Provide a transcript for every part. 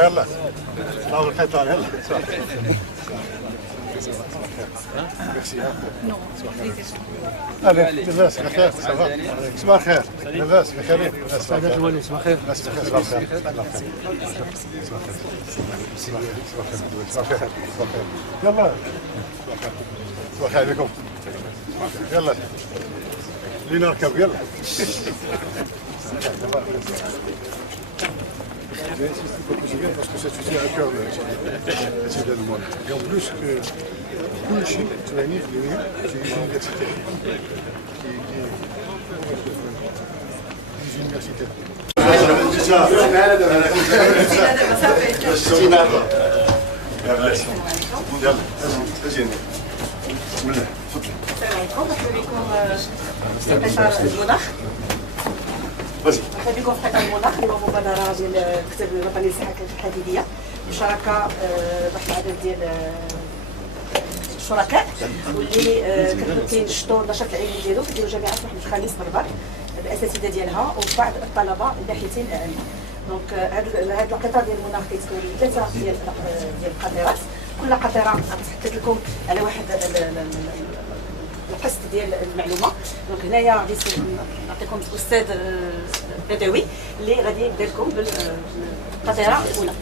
يلا ناخذ القطار يلا لاباس بخير صباح الخير لاباس بخير صباح الخير صباح الخير يلا صباح الخير بكم يلا لنركب يلا parce que ça tient à cœur cet événement. Et en plus, كل شيء تلاميذ في l'université. مرحبا بكم في قطاع المناخ اللي هو مبادره ديال المكتب الوطني للصحه الحديديه بشراكه واحد العدد ديال الشركاء واللي كينشطوا النشاط العلمي ديالو كيديروا جامعات واحد الخميس بربر بالاساتذه ديالها وبعض الطلبه الباحثين الاعلام. دونك هذا القطار ديال المناخ كيتكون من 3 ديال القطارات، كل قطاره غتحدد لكم على واحد القسط ديال المعلومه. دونك هنايا غادي نعطيكم الاستاذ بدوي اللي غادي يبدا لكم بالقطيره الاولى.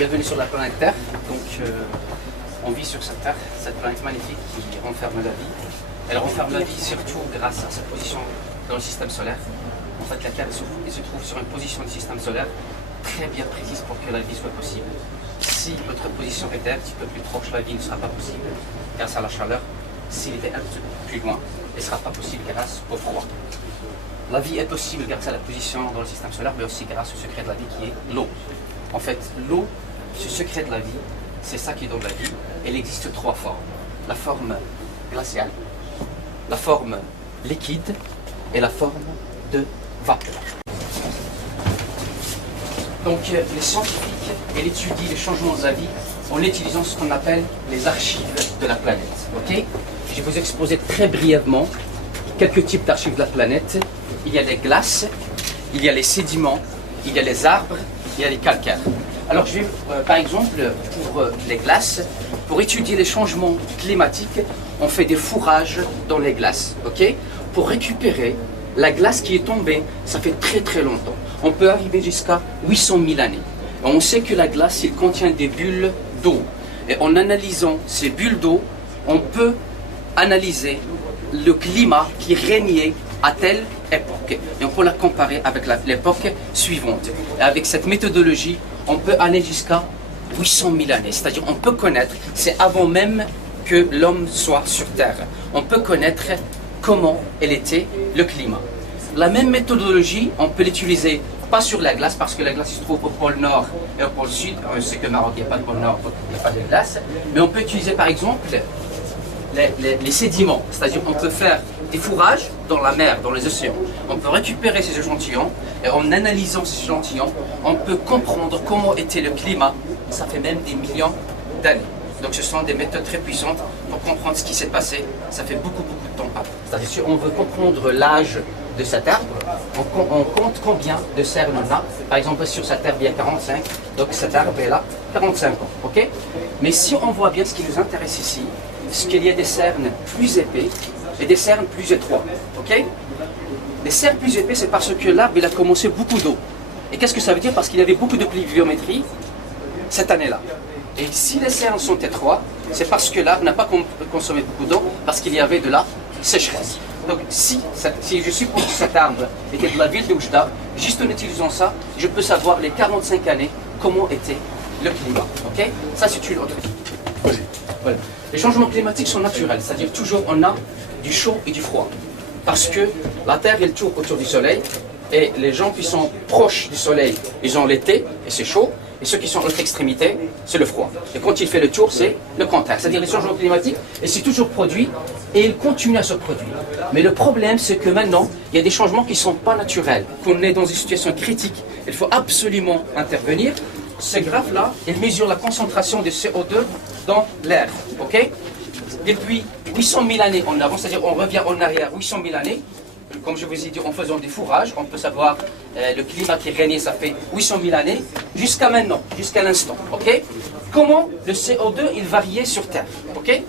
Bienvenue sur la planète Terre. Donc, on vit sur cette Terre, cette planète magnifique qui renferme la vie. Elle renferme la vie surtout grâce à sa position dans le système solaire. En fait, la Terre se trouve sur une position du système solaire très bien précise pour que la vie soit possible. Si notre position était un petit peu plus proche, la vie ne sera pas possible grâce à la chaleur. S'il était un petit peu plus loin, elle ne sera pas possible grâce au froid. La vie est possible grâce à la position dans le système solaire, mais aussi grâce au secret de la vie qui est l'eau. En fait, l'eau, ce secret de la vie, c'est ça qui donne la vie. Elle existe 3 formes. La forme glaciale, la forme liquide et la forme de vapeur. Donc les scientifiques, ils étudient les changements de la vie en utilisant ce qu'on appelle les archives de la planète. Okay? Je vais vous exposer très brièvement quelques types d'archives de la planète. Il y a les glaces, il y a les sédiments, il y a les arbres, il y a les calcaires. Alors je vais, par exemple, pour les glaces, pour étudier les changements climatiques, on fait des fourrages dans les glaces. Okay? Pour récupérer la glace qui est tombée, ça fait très très longtemps. On peut arriver jusqu'à 800 000 années. Et on sait que la glace, il contient des bulles d'eau. Et en analysant ces bulles d'eau, on peut analyser le climat qui régnait à telle époque. Et on peut la comparer avec l'époque suivante. Et avec cette méthodologie, on peut aller jusqu'à 800 000 années. C'est-à-dire on peut connaître, c'est avant même que l'homme soit sur Terre. On peut connaître comment elle était le climat. La même méthodologie, on peut l'utiliser pas sur la glace parce que la glace se trouve au pôle Nord et au pôle Sud. On sait que le Maroc, il n'y a pas de pôle Nord, il n'y a pas de glace. Mais on peut utiliser par exemple les sédiments. C'est-à-dire on peut faire des fourrages dans la mer, dans les océans. On peut récupérer ces échantillons et en analysant ces échantillons, on peut comprendre comment était le climat. Ça fait même des millions d'années. Donc ce sont des méthodes très puissantes pour comprendre ce qui s'est passé. Ça fait beaucoup de temps après. C'est-à-dire si on veut comprendre l'âge de cet arbre, on compte combien de cernes on a. Par exemple sur cette arbre il y a 45, donc cet arbre est là 45 ans. Okay? Mais si on voit bien ce qui nous intéresse ici, c'est qu'il y a des cernes plus épais et des cernes plus étroits. Ok? Les cernes plus épais, c'est parce que l'arbre il a commencé beaucoup d'eau. Et qu'est-ce que ça veut dire? Parce qu'il y avait beaucoup de pluviométrie cette année-là. Et si les cernes sont étroits, c'est parce que l'arbre n'a pas consommé beaucoup d'eau, parce qu'il y avait de la sécheresse. Donc si je suppose que cet arbre était de la ville de Oujda, juste en utilisant ça, je peux savoir les 45 années comment était le climat. Ok? Ça c'est une autre chose. Voilà. Les changements climatiques sont naturels, c'est-à-dire toujours on a du chaud et du froid. Parce que la Terre elle tourne autour du Soleil et les gens qui sont proches du Soleil, ils ont l'été et c'est chaud. Et ceux qui sont à l'autre extrémité, c'est le froid. Et quand il fait le tour, c'est le contraire. C'est-à-dire les changements climatiques, et c'est toujours produit, et il continue à se produire. Mais le problème, c'est que maintenant, il y a des changements qui ne sont pas naturels. Qu'on est dans une situation critique, il faut absolument intervenir. Ce graphe-là, il mesure la concentration de CO2 dans l'air. Ok? Depuis 800 000 années en avant, c'est-à-dire on revient en arrière 800 000 années, comme je vous ai dit, en faisant des fourrages, on peut savoir le climat qui régnait, ça fait 800 000 années, jusqu'à maintenant, jusqu'à l'instant. Ok? Comment le CO2 il variait sur Terre? Ok?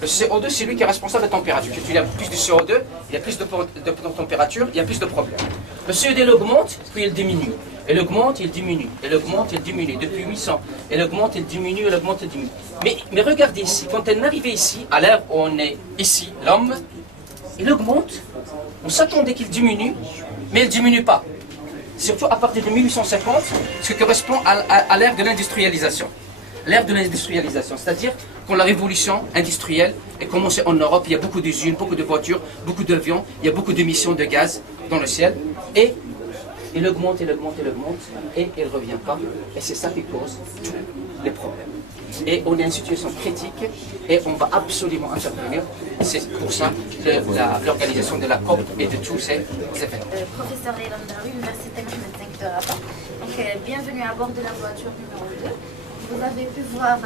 Le CO2 c'est lui qui est responsable de la température. Quand il y a plus de CO2, il y a plus de température, il y a plus de problèmes. Le CO2 il augmente, puis il diminue. Il augmente, il diminue. Il augmente, il diminue. Depuis 800, il augmente, il diminue, il augmente, il diminue. Mais regardez ici, quand on est arrivé ici, à l'ère où on est ici, l'homme, il augmente. On s'attendait qu'il diminue, mais il ne diminue pas. Surtout à partir de 1850, ce qui correspond à l'ère de l'industrialisation. L'ère de l'industrialisation, c'est-à-dire quand la révolution industrielle est commencée en Europe, il y a beaucoup d'usines, beaucoup de voitures, beaucoup d'avions, il y a beaucoup d'émissions de gaz dans le ciel, et il augmente, il augmente, il augmente, et il ne revient pas. Et c'est ça qui cause tous les problèmes. Et on est en situation critique et on va absolument intervenir. C'est pour ça l'organisation de la COP et de tous ces événements. Professeur Leila Mdaoui, Université Mohamed V de Rabat. Donc, bienvenue à bord de la voiture numéro 2. Vous avez pu voir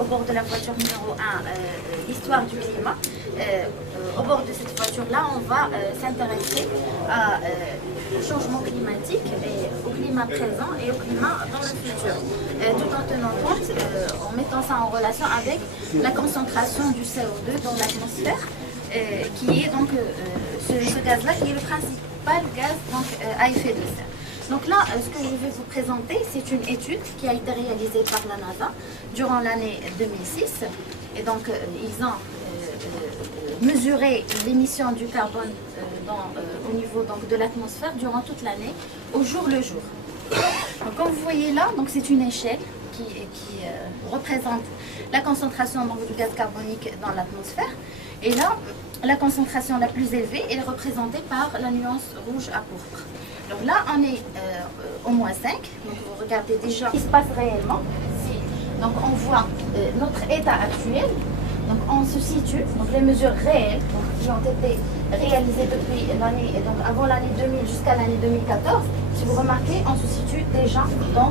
au bord de la voiture numéro 1 l'histoire du climat. Au bord de cette voiture-là, on va s'intéresser au changement climatique, et au climat présent et au climat dans le futur. Tout en tenant compte, en mettant ça en relation avec la concentration du CO2 dans l'atmosphère, qui est donc ce gaz-là qui est le principal gaz donc, à effet de serre. Donc là, ce que je vais vous présenter, c'est une étude qui a été réalisée par la NASA durant l'année 2006. Et donc, ils ont mesuré l'émission du carbone au niveau donc, de l'atmosphère durant toute l'année, au jour le jour. Donc, comme vous voyez là, c'est une échelle qui représente la concentration donc, du gaz carbonique dans l'atmosphère. Et là, la concentration la plus élevée est représentée par la nuance rouge à pourpre. Donc là, on est au -5, donc vous regardez déjà ce qui se passe réellement. Donc on voit notre état actuel, donc on se situe, donc les mesures réelles donc, qui ont été réalisées depuis l'année, donc avant l'année 2000 jusqu'à l'année 2014, si vous remarquez, on se situe déjà dans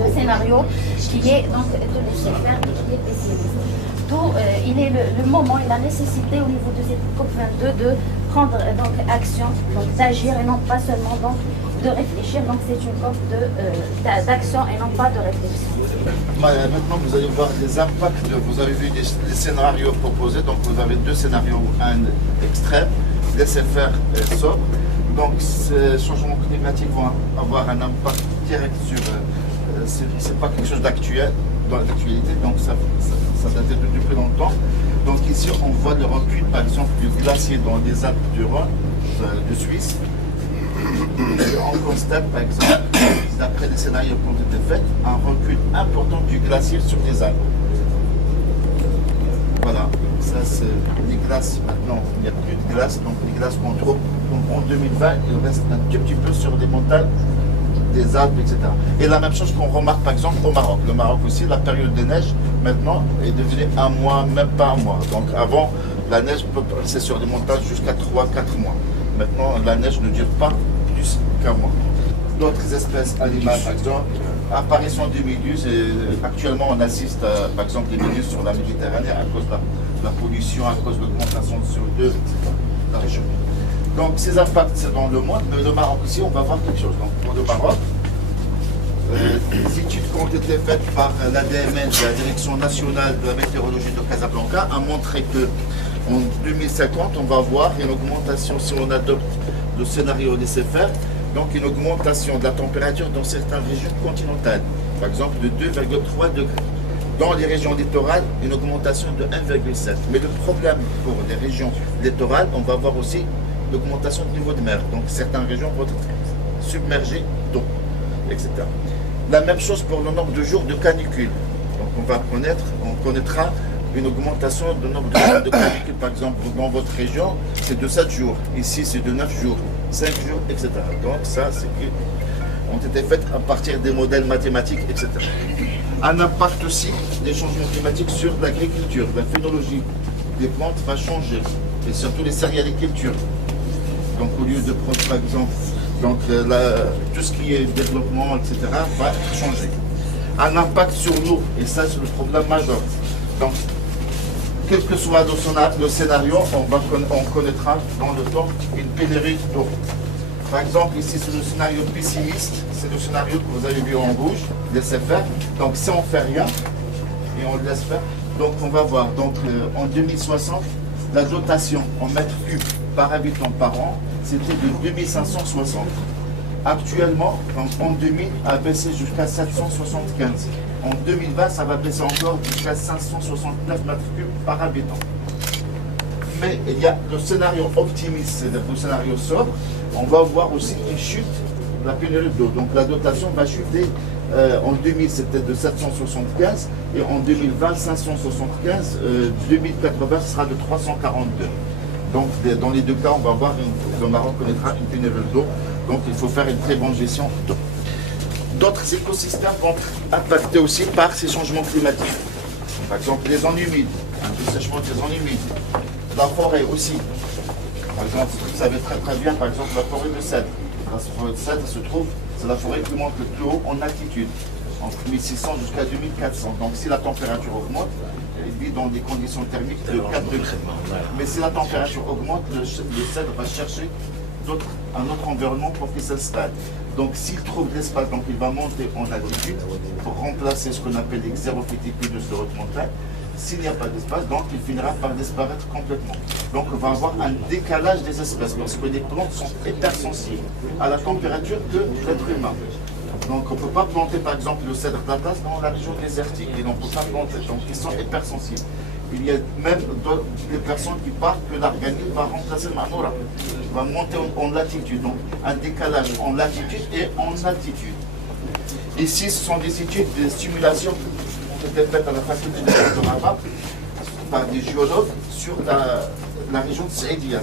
le scénario qui est donc de laisser faire et qui est pessimiste. D'où il est le moment et la nécessité au niveau de cette COP22 de prendre donc action, donc d'agir et non pas seulement donc de réfléchir. Donc c'est une COP d'action et non pas de réflexion. Maintenant vous allez voir les impacts, vous avez vu les scénarios proposés, donc vous avez deux scénarios, un extrême, laisser faire sobre. Donc ces changements climatiques vont avoir un impact direct sur, c'est pas quelque chose d'actuel, dans l'actualité, donc ça date depuis longtemps. Donc ici on voit le recul par exemple du glacier dans les Alpes du Rhône, de Suisse. On constate par exemple, d'après les scénarios qui ont été faits, un recul important du glacier sur les Alpes. Voilà, ça c'est les glaces maintenant, il n'y a plus de glace, donc les glaces qu'on trouve en 2020, il reste un tout petit peu sur les montagnes des Alpes, etc. Et la même chose qu'on remarque par exemple au Maroc. Le Maroc aussi, la période de neige maintenant est devenue un mois, même pas un mois. Donc avant, la neige peut passer sur les montagnes jusqu'à 3-4 mois. Maintenant, la neige ne dure pas plus qu'un mois. D'autres espèces animales, par exemple, apparition des méduses. Actuellement, on assiste à, par exemple, des méduses sur la Méditerranée à cause de la pollution, à cause de l'augmentation de CO2 de la région. Donc ces impacts, c'est dans le monde, mais le Maroc aussi, on va voir quelque chose. Donc pour le Maroc, les études qui ont été faites par l'ADMN, la Direction nationale de la météorologie de Casablanca, a montré que En 2050, on va voir une augmentation, si on adopte le scénario laissé faire, donc une augmentation de la température dans certaines régions continentales, par exemple de 2,3 degrés. Dans les régions littorales, une augmentation de 1,7. Mais le problème pour les régions littorales, on va voir aussi l'augmentation du niveau de mer. Donc certaines régions vont être submergées d'eau, etc. La même chose pour le nombre de jours de canicule. Donc on connaîtra une augmentation du nombre de jours de canicule. Par exemple, dans votre région, c'est de 7 jours. Ici, c'est de 9 jours, 5 jours, etc. Donc ça, c'est qui ont été faites à partir des modèles mathématiques, etc. Un impact aussi des changements climatiques sur l'agriculture, la phénologie des plantes va changer, et surtout les céréalicultures. Donc au lieu de prendre par exemple tout ce qui est développement, etc., va changer. Un impact sur l'eau, et ça c'est le problème majeur. Donc, quel que soit le scénario, on connaîtra dans le temps une pénurie d'eau. Par exemple, ici c'est le scénario pessimiste, c'est le scénario que vous avez vu en rouge, laissez faire. Donc si on ne fait rien, et on le laisse faire, donc on va voir, donc en 2060, la dotation en mètres cubes par habitant par an, c'était de 2560. Actuellement, en 2000, a baissé jusqu'à 775. En 2020, ça va baisser encore jusqu'à 569 mètres cubes par habitant. Mais il y a le scénario optimiste, c'est-à-dire le scénario sobre, on va voir aussi une chute de la pénurie d'eau. Donc la dotation va chuter, en 2000 c'était de 775 et en 2020 575, 2080 ce sera de 342. Donc dans les deux cas on va voir, le Maroc connaîtra une pénurie d'eau, donc il faut faire une très bonne gestion d'eau. D'autres écosystèmes vont être impactés aussi par ces changements climatiques. Par exemple les zones humides, un dessèchement des zones humides, la forêt aussi. Par exemple, vous savez très bien, par exemple, la forêt de cèdre. La forêt de cèdre se trouve, c'est la forêt qui monte le plus haut en altitude, entre 1600 jusqu'à 2400. Donc si la température augmente, elle vit dans des conditions thermiques de 4 degrés. Mais si la température augmente, le cèdre va chercher un autre environnement pour qu'il s'installe. Donc s'il trouve de l'espace, donc il va monter en altitude pour remplacer ce qu'on appelle les xérophytépides de ce haute montagne. S'il n'y a pas d'espace, donc il finira par disparaître complètement. Donc on va avoir un décalage des espèces parce que les plantes sont hypersensibles à la température que l'être humain. Donc on ne peut pas planter par exemple le cèdre d'Atlas dans la région désertique et donc on ne peut pas planter, donc ils sont hypersensibles. Il y a même des personnes qui parlent que l'arganisme va remplacer le manoura, va monter en latitude, donc un décalage en latitude et en altitude. Ici ce sont des études de simulation qui étaient faites à la faculté de Rabat par des géologues sur la région de Saïdia.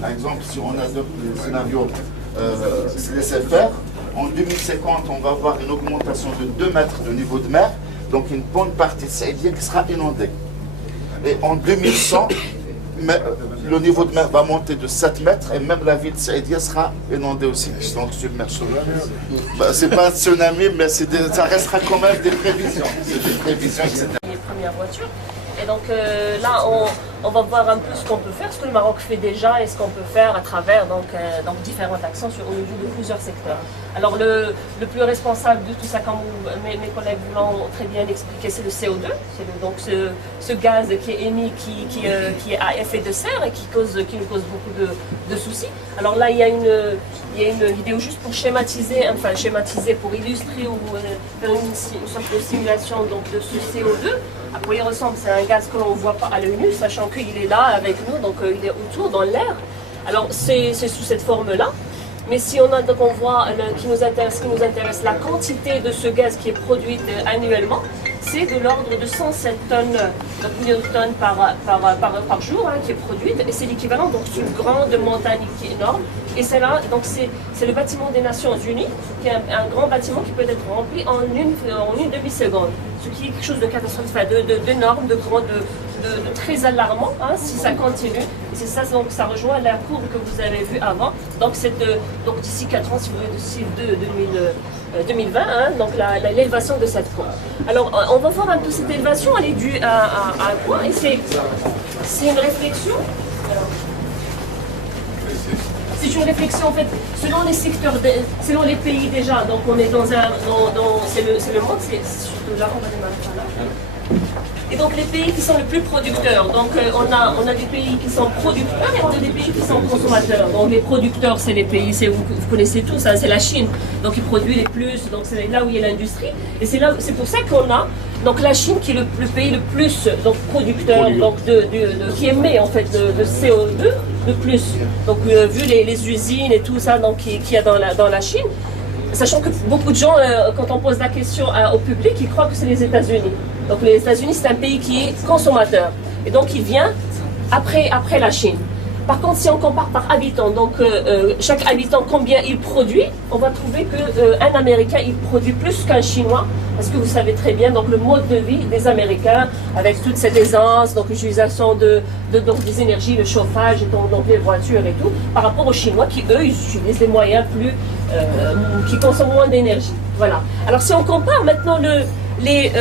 Par exemple, si on adopte le scénario laissé faire, en 2050, on va avoir une augmentation de 2 mètres de niveau de mer, donc une bonne partie de Saïdia qui sera inondée. Et en 2100, le niveau de mer va monter de 7 mètres et même la ville de Saïdia sera inondée aussi, donc submergée. C'est pas un tsunami, mais ça restera quand même des prévisions. C'est des prévisions, etc. Les premières voitures. Et donc là, on va voir un peu ce qu'on peut faire, ce que le Maroc fait déjà et ce qu'on peut faire à travers donc différentes actions au niveau de plusieurs secteurs. Alors le plus responsable de tout ça, comme mes collègues l'ont très bien expliqué, c'est le CO2. C'est donc ce gaz qui est émis, qui est à effet de serre et qui nous cause beaucoup de soucis. Alors là, il y a une vidéo juste pour schématiser, pour illustrer ou faire une sorte de simulation donc, de ce CO2. À quoi il ressemble, c'est un gaz que l'on ne voit pas à l'œil nu, sachant qu'il est là avec nous, donc il est autour dans l'air. Alors c'est sous cette forme-là. Mais si on voit ce qui nous intéresse, la quantité de ce gaz qui est produite annuellement, c'est de l'ordre de 107 tonnes, millions de tonnes par jour qui est produite. Et c'est l'équivalent d'une grande montagne qui est énorme. Et c'est là, donc c'est le bâtiment des Nations Unies, qui est un grand bâtiment qui peut être rempli en une demi-seconde. Ce qui est quelque chose de catastrophique, d'énorme, de grand, de très alarmant si ça continue. Et c'est ça, donc ça rejoint la courbe que vous avez vue avant. Donc d'ici 4 ans, si vous voulez, d'ici 2020, donc l'élévation de cette courbe. Alors on va voir un peu cette élévation, elle est due à quoi? Et c'est une réflexion. C'est une réflexion en fait selon les secteurs, selon les pays déjà. Donc on est c'est le monde, c'est surtout là, on va démarrer par là. Et donc les pays qui sont les plus producteurs, donc on a des pays qui sont producteurs et on a des pays qui sont consommateurs. Donc les producteurs, c'est les pays, vous connaissez tous, hein, c'est la Chine, donc ils produisent les plus, donc c'est là où il y a l'industrie. Et c'est pour ça qu'on a donc la Chine qui est le pays le plus donc producteur, donc qui émet en fait de CO2 le plus. Donc vu les usines et tout ça donc qu'il y a dans la Chine. Sachant que beaucoup de gens, quand on pose la question au public, ils croient que c'est les États-Unis. Donc les États-Unis, c'est un pays qui est consommateur. Et donc il vient après la Chine. Par contre, si on compare par habitant, donc chaque habitant combien il produit, on va trouver qu'un Américain, il produit plus qu'un Chinois. Parce que vous savez très bien donc, le mode de vie des Américains, avec toute cette aisance, donc l'utilisation donc, des énergies, le chauffage, et donc les voitures et tout, par rapport aux Chinois qui, eux, ils utilisent des moyens qui consomment moins d'énergie. Voilà. Alors si on compare maintenant les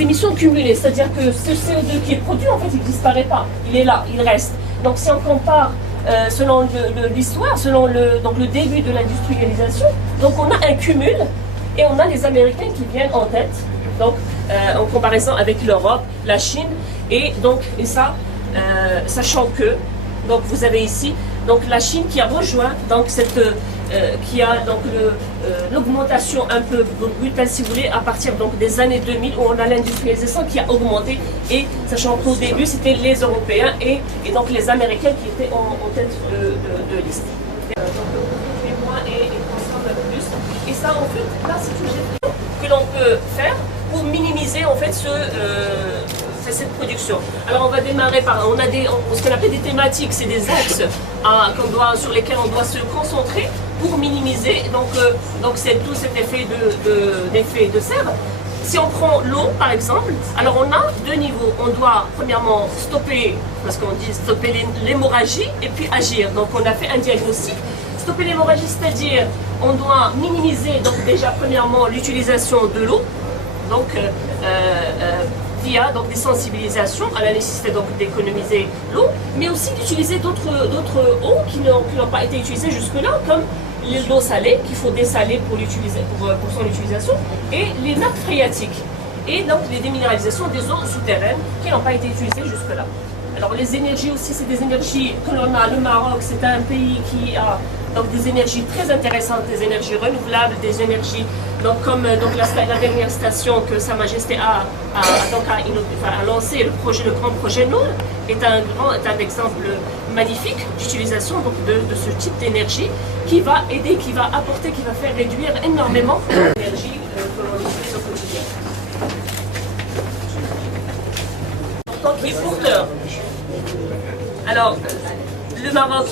émissions cumulées, c'est-à-dire que ce CO2 qui est produit, en fait, il ne disparaît pas, il est là, il reste. Donc si on compare selon l'histoire, selon donc, le début de l'industrialisation, donc on a un cumul. Et on a les Américains qui viennent en tête, donc en comparaison avec l'Europe, la Chine, et ça, sachant que, donc vous avez ici, donc la Chine qui a rejoint, donc qui a donc l'augmentation un peu brutale, si vous voulez, à partir donc des années 2000 où on a l'industrialisation qui a augmenté, et sachant qu'au début c'était les Européens et donc les Américains qui étaient en tête de liste. Et ça, en fait, là, c'est une gestion que l'on peut faire pour minimiser en fait cette production. Alors, on va démarrer par, on a ce qu'on appelle des thématiques, c'est des axes sur lesquels on doit se concentrer pour minimiser donc c'est tout cet effet de serre. Si on prend l'eau, par exemple, alors on a deux niveaux. On doit premièrement stopper, parce qu'on dit stopper l'hémorragie et puis agir. Donc, on a fait un diagnostic. Stopper l'hémorragie, c'est-à-dire on doit minimiser donc déjà premièrement l'utilisation de l'eau, donc via donc des sensibilisations à la nécessité donc d'économiser l'eau, mais aussi d'utiliser d'autres eaux qui n'ont pas été utilisées jusque-là, comme l'eau salée qu'il faut dessaler pour son utilisation, et les nappes phréatiques, et donc les déminéralisations des eaux souterraines qui n'ont pas été utilisées jusque-là. Alors les énergies aussi, c'est des énergies que l'on a. Le Maroc, c'est un pays qui a donc des énergies très intéressantes, des énergies renouvelables, des énergies donc comme donc la dernière station que Sa Majesté a lancé, le grand projet Nour, est un exemple magnifique d'utilisation de ce type d'énergie qui va aider, qui va apporter, qui va faire réduire énormément l'énergie que l'on utilise au quotidien. Donc il est porteur. Alors, le Maroc,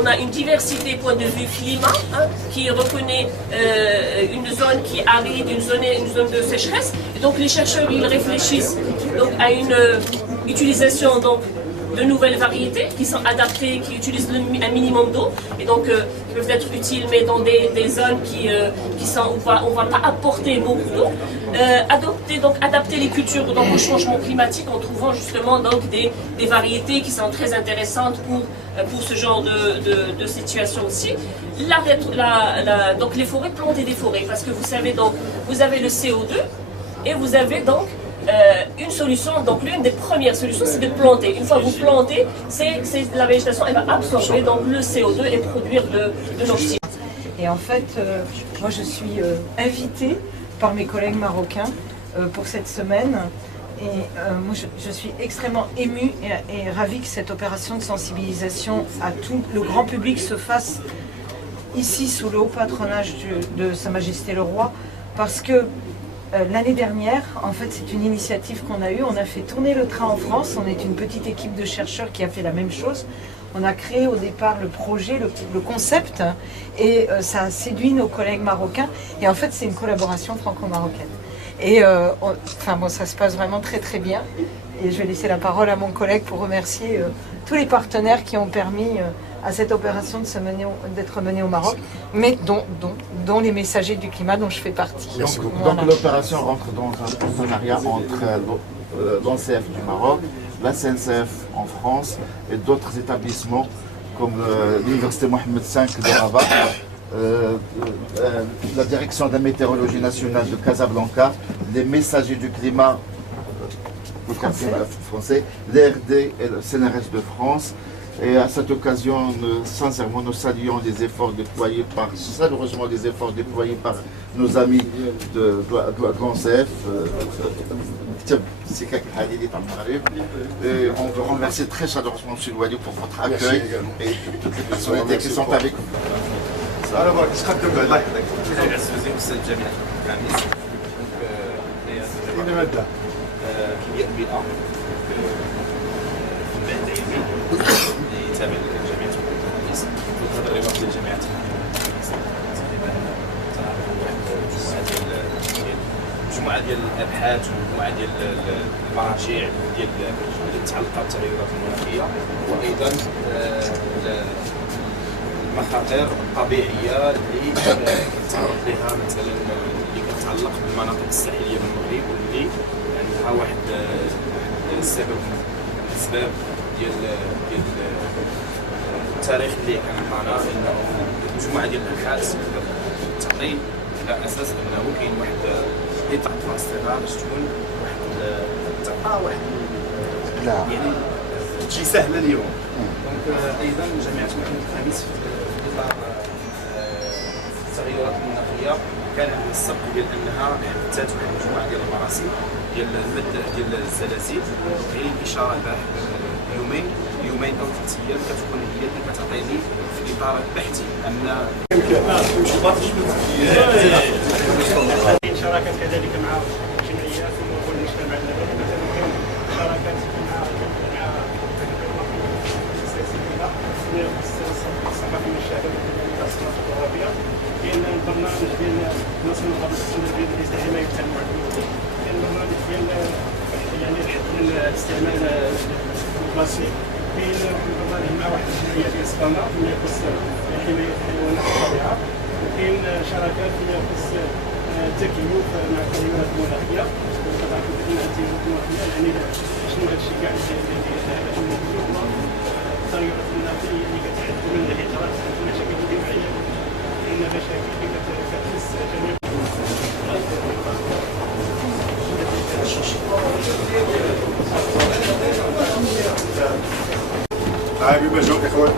on a une diversité point de vue climat, qui reconnaît une zone qui est aride, une zone de sécheresse. Et donc les chercheurs, ils réfléchissent donc, à une utilisation donc, de nouvelles variétés qui sont adaptées, qui utilisent un minimum d'eau, et donc qui peuvent être utiles, mais dans des zones qui sont où on ne va pas apporter beaucoup d'eau. Adapter les cultures donc, au changement climatique en trouvant justement donc, des variétés qui sont très intéressantes pour ce genre de situation aussi. Donc les forêts, planter des forêts, parce que vous savez, donc, vous avez le CO2 et vous avez donc une solution, donc l'une des premières solutions, c'est de planter. Une fois que vous plantez, la végétation elle va absorber donc, le CO2 et produire de l'oxygène. Et en fait, moi je suis invitée par mes collègues marocains pour cette semaine. Et moi je suis extrêmement émue et ravie que cette opération de sensibilisation à tout le grand public se fasse ici sous le haut patronage de Sa Majesté le Roi, parce que l'année dernière, en fait, c'est une initiative qu'on a eue. On a fait tourner le train en France. On est une petite équipe de chercheurs qui a fait la même chose. On a créé au départ le projet, le concept, et ça a séduit nos collègues marocains. Et en fait, c'est une collaboration franco-marocaine. Et ça se passe vraiment très très bien. Et je vais laisser la parole à mon collègue pour remercier tous les partenaires qui ont permis à cette opération d'être menée au Maroc, mais dont les messagers du climat dont je fais partie. Donc l'opération rentre dans un partenariat entre l'ONCF du Maroc, la SNCF en France et d'autres établissements comme l'Université Mohammed V de Rabat, la direction de la météorologie nationale de Casablanca, les messagers du climat français. français, l'RD et le CNRS de France. Et à cette occasion, sincèrement, nous saluons les efforts déployés chaleureusement les efforts déployés par nos amis de l'ONCF. Et on veut remercier très chaleureusement M. Louali pour votre accueil et toutes les personnalités qui sont avec nous. تابع لجامعة التدريس وتهضر واحد الجامعات مجموعة ديال الابحاث ومجموعة ديال المراجع ديال المتعلقة بالتغيرات المناخية وايضا المخاطر الطبيعية اللي كنتعرض لها مثلا اللي كتعلق بالمناطق الساحلية بالمغرب واللي عندها واحد السبب من الاسباب ديال التاريخ اللي كان معنا انه مجموعه ديال الابحاث تعطي على اساس انه كاين واحد اطار ترانسفيرال باش تكون واحد تعطى واحد يعني تجي سهله اليوم. دونك ايضا جامعه محمد الخامس في اطار التغيرات المناخيه كان عندها السبق ديال انها حدثت واحد المجموعه ديال المراسم ديال المد ديال الزلازل غير الاشاره البارح يومين او 3 ايام كتكون هي اللي كتعطيني في الاطار البحثي ان شراكات كذلك مع جمعيات والمجتمع المدني مثلا كاين شراكات مع الثقافه الشعبيه والصناعه الترابيه كاين البرنامج ديال ناس من القبائل السوريه لحمايه التنوع البيولوجي كاين البرنامج ديال يعني الحد من الاستعمال البلاستيك كاين برنامج مع واحد الجمعيه ديال اسبانا فيما يخص حمايه الحيوانات والطبيعه وكاين شراكات فيما يخص التكيف مع التغيرات المناخيه وتعرفوا بان التغيرات المناخيه يعني شنو هذا الشيء كاع اللي موجود هو التغيرات المناخيه اللي كتعد من الهجرات المشاكل الجماعيه كاين مشاكل اللي كتحس جميع هاي بمجهود اخوان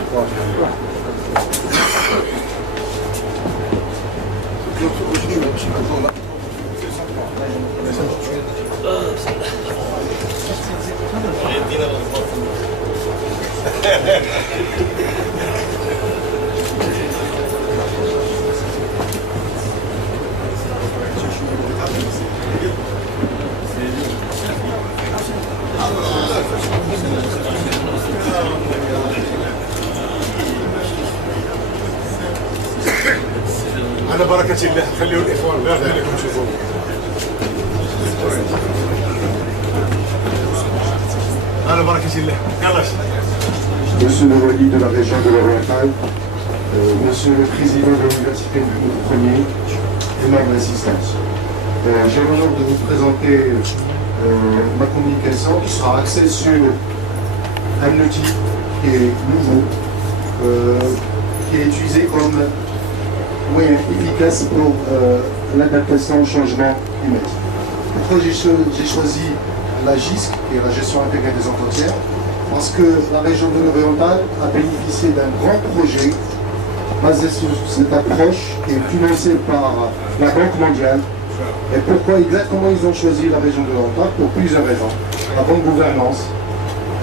على بركة الله خليوا الإخوان لا خليكم تشوفوا على بركة الله يلا. Monsieur le Wali de la région de l'Oriental, Monsieur le Président de l'Université de Ier, aimable assistance. J'ai l'honneur de vous présenter ma communication qui sera axée sur un outil qui est nouveau, qui est utilisé comme moyen efficace pour l'adaptation au changement climatique. Pourquoi j'ai choisi la GISC, qui est la gestion intégrée des eaux côtières? Parce que la région de l'Oriental a bénéficié d'un grand projet basé sur cette approche qui est financée par la Banque mondiale. Et pourquoi exactement ils ont choisi la région de l'Oriental? Pour plusieurs raisons. La bonne gouvernance,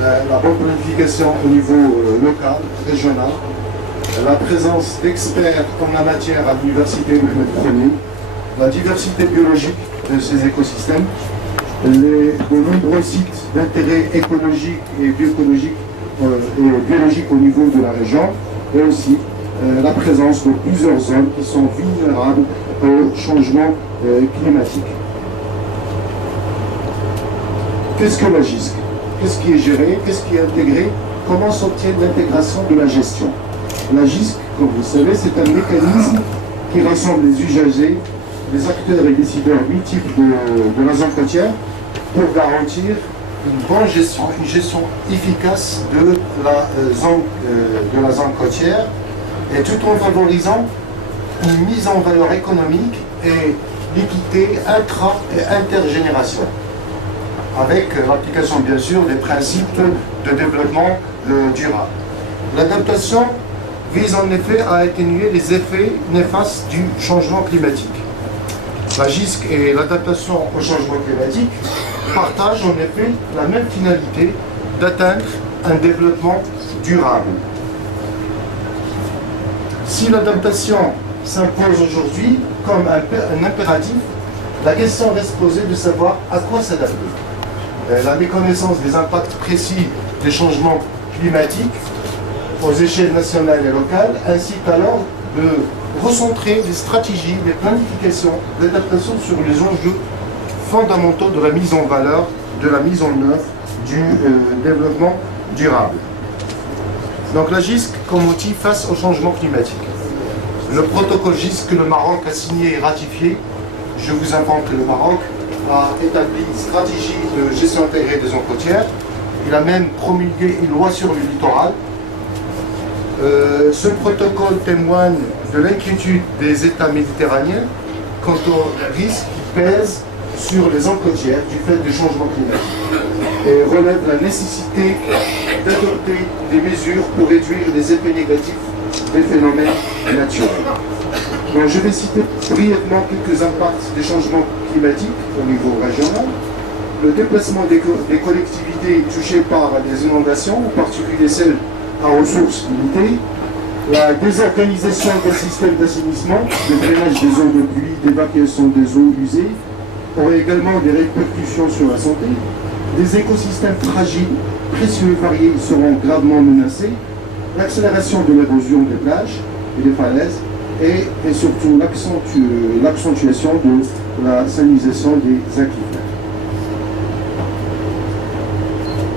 la bonne planification au niveau local, régional, la présence d'experts en la matière à l'université Mohamed Ier, la diversité biologique de ces écosystèmes, de nombreux sites d'intérêt écologique et bioécologique et biologique au niveau de la région, et aussi la présence de plusieurs zones qui sont vulnérables au changement climatique. Qu'est-ce que la GISC? Qu'est-ce qui est géré? Qu'est-ce qui est intégré? Comment s'obtient l'intégration de la gestion? La GISC, comme vous le savez, c'est un mécanisme qui rassemble les usagers, les acteurs et décideurs multiples de la zone côtière pour garantir une bonne gestion, une gestion efficace de la zone côtière, et tout en favorisant une mise en valeur économique et l'équité intra- et intergénération. avec l'application bien sûr des principes de développement durable. L'adaptation vise en effet à atténuer les effets néfastes du changement climatique. La GISC et l'adaptation au changement climatique partagent en effet la même finalité d'atteindre un développement durable. Si l'adaptation s'impose aujourd'hui comme un impératif, la question reste posée de savoir à quoi s'adapter. La méconnaissance des impacts précis des changements climatiques aux échelles nationales et locales incite alors de recentrer les stratégies, les planifications, d'adaptation sur les enjeux fondamentaux de la mise en valeur, de la mise en œuvre du développement durable. Donc la GISC comme outil face au changement climatique. Le protocole GISC que le Maroc a signé et ratifié, je vous informe que le Maroc a établi une stratégie de gestion intégrée des eaux côtières. Il a même promulgué une loi sur le littoral. Ce protocole témoigne de l'inquiétude des États méditerranéens quant aux risques qui pèsent sur les eaux côtières du fait du changement climatique et relève la nécessité d'adopter des mesures pour réduire les effets négatifs des phénomènes naturels. Donc, je vais citer brièvement quelques impacts des changements climatiques au niveau régional. Le déplacement des collectivités touchées par des inondations, en particulier celles à ressources limitées, la désorganisation des systèmes d'assainissement, le drainage des eaux de pluie, d'évacuation des eaux usées, aurait également des répercussions sur la santé. Des écosystèmes fragiles, précieux et variés seront gravement menacés. L'accélération de l'érosion des plages et des falaises et surtout l'accentuation de la salinisation des aquifères.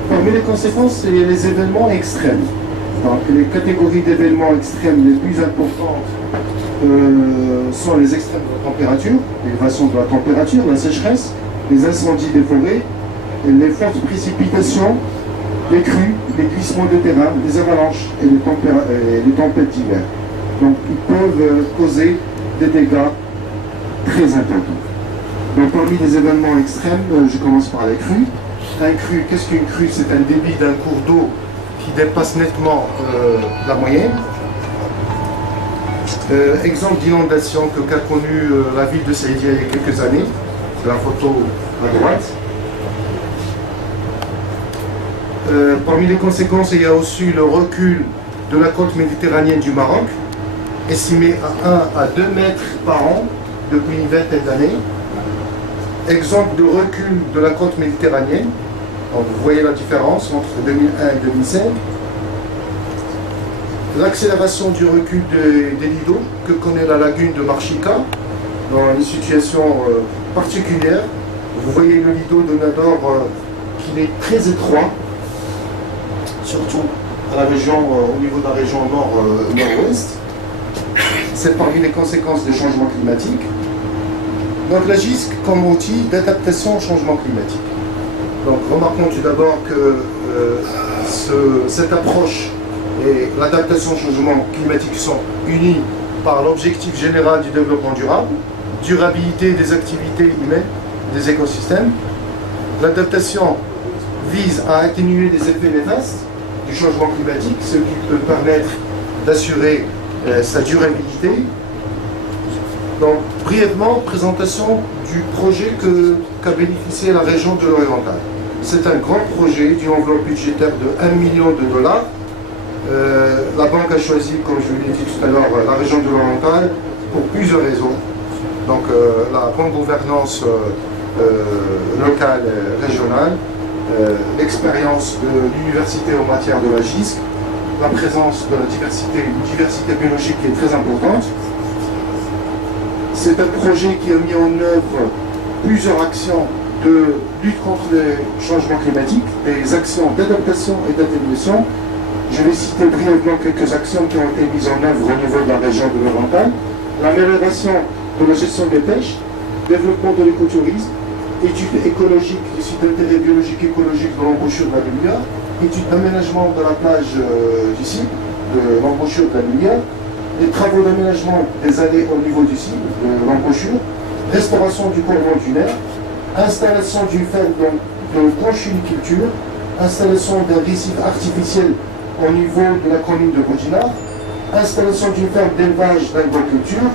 Parmi les conséquences, il y a les événements extrêmes. Donc, les catégories d'événements extrêmes les plus importantes sont les extrêmes de la température, l'élévation de la température, la sécheresse, les incendies des forêts, les fortes précipitations, les crues, les glissements de terrain, les avalanches et les tempêtes d'hiver. Donc ils peuvent causer des dégâts très importants. Donc parmi les événements extrêmes, je commence par les crues. Un cru, qu'est-ce qu'une crue? C'est un débit d'un cours d'eau qui dépasse nettement la moyenne. Exemple d'inondation qu'a connu la ville de Saïdia il y a quelques années, c'est la photo à droite. Parmi les conséquences, il y a aussi le recul de la côte méditerranéenne du Maroc, estimé à 1 à 2 mètres par an depuis une vingtaine d'années. Exemple de recul de la côte méditerranéenne. Donc, vous voyez la différence entre 2001 et 2005. L'accélération du recul des lits d'eau que connaît la lagune de Marchika dans une situation particulière. Vous voyez le lit d'eau de Nador qui est très étroit, surtout à la région, au niveau de la région nord-ouest. C'est parmi les conséquences des changements climatiques. Donc la GISC comme outil d'adaptation au changement climatique. Donc remarquons tout d'abord que cette approche et l'adaptation au changement climatique sont unies par l'objectif général du développement durable, durabilité des activités humaines, des écosystèmes. L'adaptation vise à atténuer les effets néfastes du changement climatique, ce qui peut permettre d'assurer sa durabilité. Donc, brièvement, présentation du projet qu'a bénéficié la région de l'Oriental. C'est un grand projet d'une enveloppe budgétaire de 1 million de dollars. La banque a choisi, comme je vous l'ai dit tout à l'heure, la région de l'Oriental pour plusieurs raisons. Donc, la bonne gouvernance locale, régionale, l'expérience de l'université en matière de la GISC, la présence de la diversité, une diversité biologique qui est très importante. C'est un projet qui a mis en œuvre plusieurs actions de lutte contre les changements climatiques, des actions d'adaptation et d'atténuation. Je vais citer brièvement quelques actions qui ont été mises en œuvre au niveau de la région de l'Oriental. L'amélioration de la gestion des pêches, développement de l'écotourisme, études écologiques du site d'intérêt biologique écologique de l'embouchure de la Lumière, études d'aménagement de la plage du site, de l'embouchure de la Lumière, les travaux d'aménagement des allées au niveau du site, de l'embouchure, restauration du cordon dunaire, installation d'une ferme de conchiliculture, installation d'un récif artificiel au niveau de la commune de Boudjina, installation d'une ferme d'élevage d'agriculture,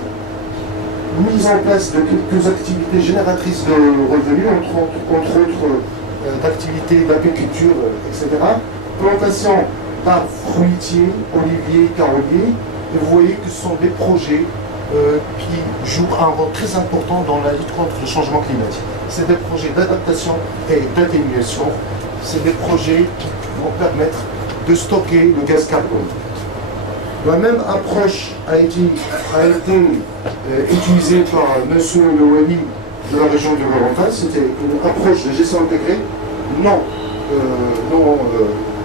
mise en place de quelques activités génératrices de revenus, entre autres d'activités d'apiculture, etc. Plantation d'arbres fruitiers, oliviers, caroliers. Et vous voyez que ce sont des projets qui jouent un rôle très important dans la lutte contre le changement climatique. C'est des projets d'adaptation et d'atténuation. C'est des projets qui vont permettre de stocker le gaz carbone. La même approche a été utilisée par M. Le Wali de la région de l'Oriental. C'était une approche de gestion intégrée,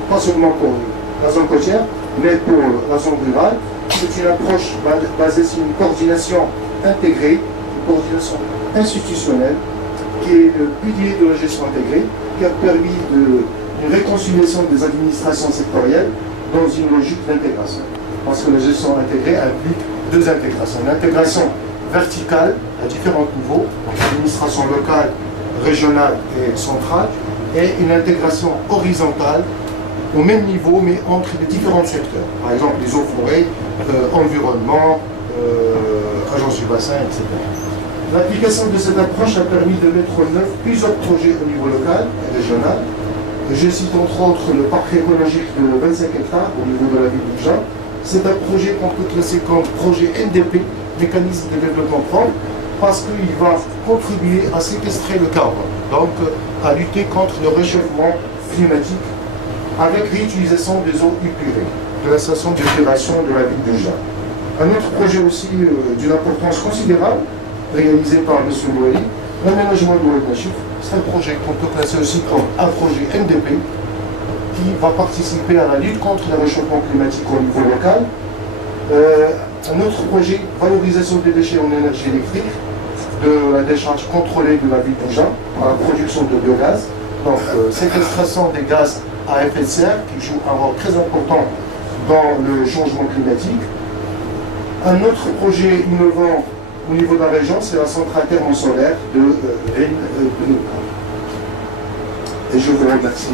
pas seulement pour la zone côtière, mais pour la zone rurale. C'est une approche basée sur une coordination intégrée, une coordination institutionnelle, qui est le pilier de la gestion intégrée, qui a permis une réconciliation des administrations sectorielles dans une logique d'intégration. Parce que la gestion intégrée implique deux intégrations. Une intégration verticale à différents niveaux, administration locale, régionale et centrale, et une intégration horizontale au même niveau, mais entre les différents secteurs. Par exemple, les eaux forêts, environnement, agence du bassin, etc. L'application de cette approche a permis de mettre en œuvre plusieurs projets au niveau local et régional. Je cite entre autres le parc écologique de 25 hectares au niveau de la ville de Boudjana. C'est un projet qu'on peut classer comme projet NDP, mécanisme de développement propre, parce qu'il va contribuer à séquestrer le carbone, donc à lutter contre le réchauffement climatique avec réutilisation des eaux épurées de la station d'épuration de la ville de Boudjana. Un autre projet aussi d'une importance considérable, réalisé par M. Louali, l'aménagement de Oued Nachif. C'est un projet qu'on peut classer aussi comme un projet NDP qui va participer à la lutte contre le réchauffement climatique au niveau local. Un autre projet, valorisation des déchets en énergie électrique, de la décharge contrôlée de la ville de Boudjana par la production de biogaz. Donc, séquestration des gaz à effet de serre qui joue un rôle très important dans le changement climatique. Un autre projet innovant au niveau de la région, c'est la centrale thermosolaire de Rennes. Et je vous remercie.